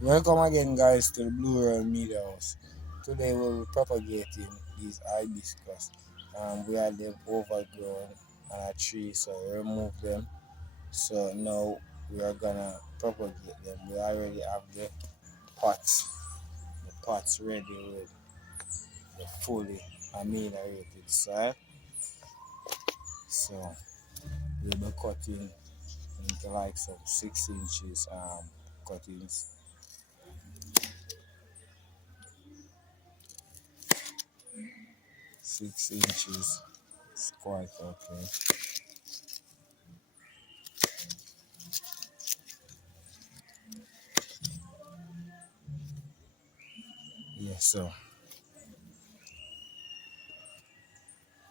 Welcome again, guys, to the Blue Royal Media House. Today we'll be propagating these hibiscus. We had them overgrown on a tree, so we remove them. So now we are gonna propagate them. We already have the pots ready with the fully ameliorated soil. So we'll be cutting into like some 6 inches cuttings. 6 inches is quite okay. Yeah, so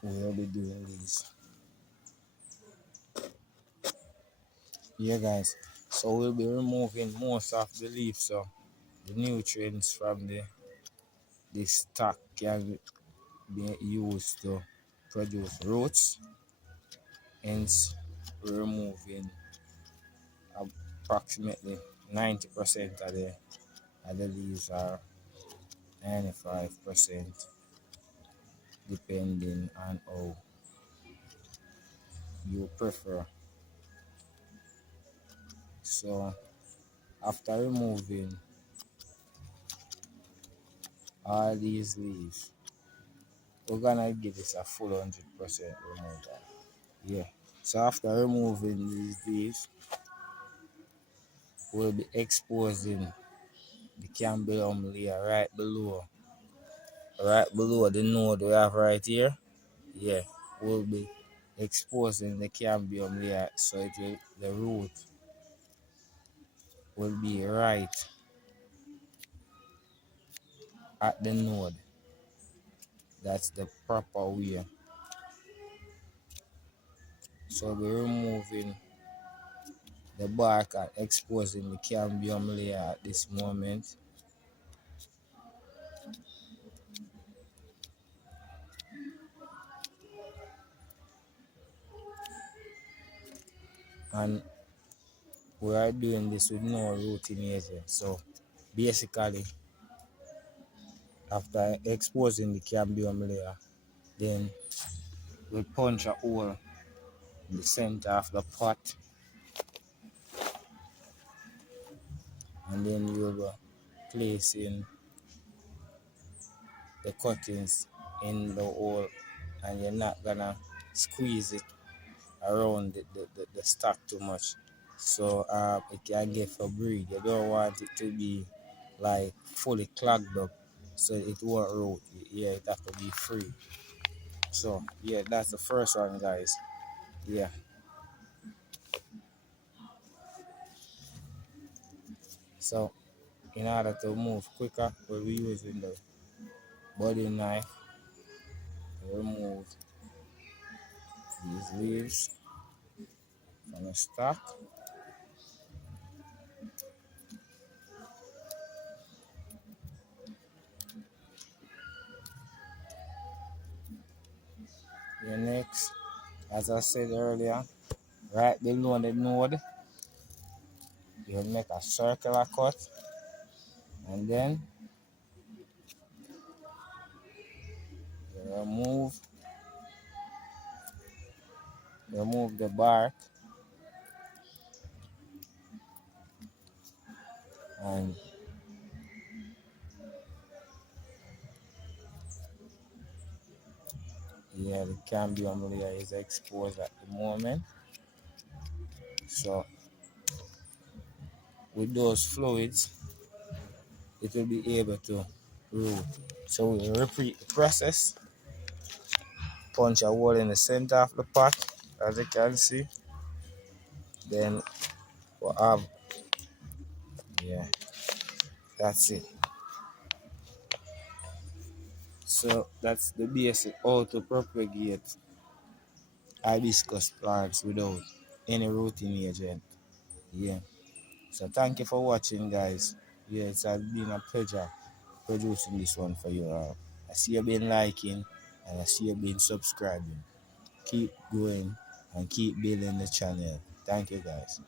we'll be doing these. Yeah, guys. So we'll be removing most of the leaves, so the nutrients from the stock can be used to produce roots. Hence, we're removing approximately 90% of the leaves, or 95%, depending on how you prefer. So after removing all these leaves, we're gonna give this a full 100% removal. Yeah. So after removing these leaves, we'll be exposing the cambium layer right below the node we have right here. Yeah. We'll be exposing the cambium layer so the root will be right at the node. That's the proper way. So we're removing the bark and exposing the cambium layer at this moment. And we are doing this with no rooting agent. So basically, after exposing the cambium layer, then we punch a hole in the center of the pot, and then you'll be placing the cuttings in the hole, and you're not gonna squeeze it around the stock too much, so it can get for breed. You don't want it to be like fully clogged up, so it won't root. Yeah, it have to be free. So yeah, that's the first one, guys. Yeah. So in order to move quicker, we'll be using the body knife to remove these leaves from the stock. The next, as I said earlier, right below the node, you'll make a circular cut, and then you remove the bark, and yeah, the cambium layer is exposed at the moment. So with those fluids, it will be able to root. So we repeat the process. Punch a hole in the center of the pot, as you can see. Then we'll have, yeah, that's it. So that's the basic how to propagate hibiscus plants without any rooting agent. Yeah. So thank you for watching, guys. Yeah, it has been a pleasure producing this one for you. I see you been liking, and I see you been subscribing. Keep going and keep building the channel. Thank you, guys.